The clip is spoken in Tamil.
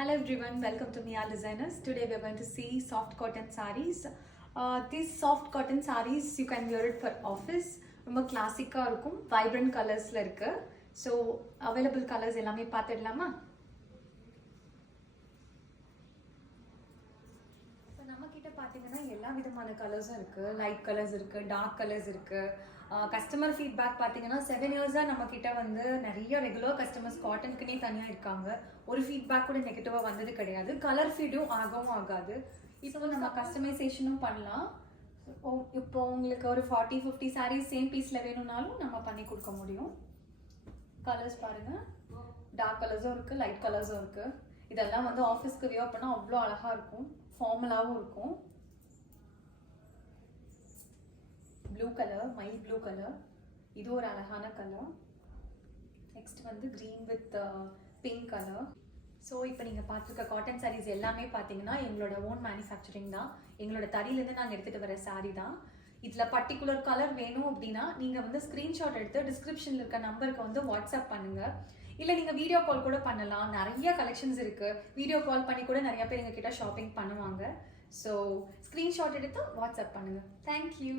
Hello everyone, welcome to Mia Designers. Today we are going to see soft cotton sarees. These soft cotton sarees you can wear it for office. ரொம்ப கிளாசிக்கா இருக்கும், vibrant colors-ல இருக்கு. So available colors எல்லாமே பார்த்துடலாமா? இப்போ நம்ம கிட்ட பாத்தீங்கன்னா எல்லா விதமான கலர்ஸும் இருக்கு. லைட் கலர்ஸ் இருக்கு, டார்க் கலர்ஸ் இருக்கு. கஸ்டமர் ஃபீட்பேக் பார்த்தீங்கன்னா 7 இயர்ஸாக நம்ம கிட்ட வந்து நிறைய ரெகுலர் கஸ்டமர்ஸ் காட்டனுக்குனே தனியாக இருக்காங்க. ஒரு ஃபீட்பேக் கூட நெகட்டிவாக வந்தது கிடையாது. கலர் ஃபீடும் ஆகவும் ஆகாது. இப்போ நம்ம கஸ்டமைசேஷனும் பண்ணலாம். இப்போ உங்களுக்கு ஒரு 40-50 சாரீஸ் சேம் பீஸில் வேணும்னாலும் நம்ம பண்ணி கொடுக்க முடியும். கலர்ஸ் பாருங்கள், டார்க் கலர்ஸும் இருக்குது, லைட் கலர்ஸும் இருக்குது. இதெல்லாம் வந்து ஆஃபீஸ்க்கு வியர் பண்ணால் அவ்வளோ அழகாக இருக்கும், ஃபார்மலாகவும் இருக்கும். Blue colour, mile blue colour, இது ஒரு அழகான கலர். நெக்ஸ்ட் வந்து green with pink colour. So இப்போ நீங்கள் பார்த்துருக்க காட்டன் சாரீஸ் எல்லாமே பார்த்தீங்கன்னா எங்களோட ஓன் மேனுஃபேக்சரிங் தான். எங்களோட தறியிலேருந்து நாங்கள் எடுத்துகிட்டு வர சாரீ தான். இதில் பர்டிகுலர் கலர் வேணும் அப்படின்னா நீங்கள் வந்து ஸ்க்ரீன்ஷாட் எடுத்து டிஸ்கிரிப்ஷனில் இருக்க நம்பருக்கு வந்து வாட்ஸ்அப் பண்ணுங்கள். இல்லை நீங்கள் வீடியோ கால் கூட பண்ணலாம். நிறைய கலெக்ஷன்ஸ் இருக்குது. வீடியோ கால் பண்ணி கூட நிறைய பேர் எங்ககிட்ட ஷாப்பிங் பண்ணுவாங்க. ஸோ ஸ்க்ரீன்ஷாட் எடுத்து வாட்ஸ்அப் பண்ணுங்கள். தேங்க்யூ.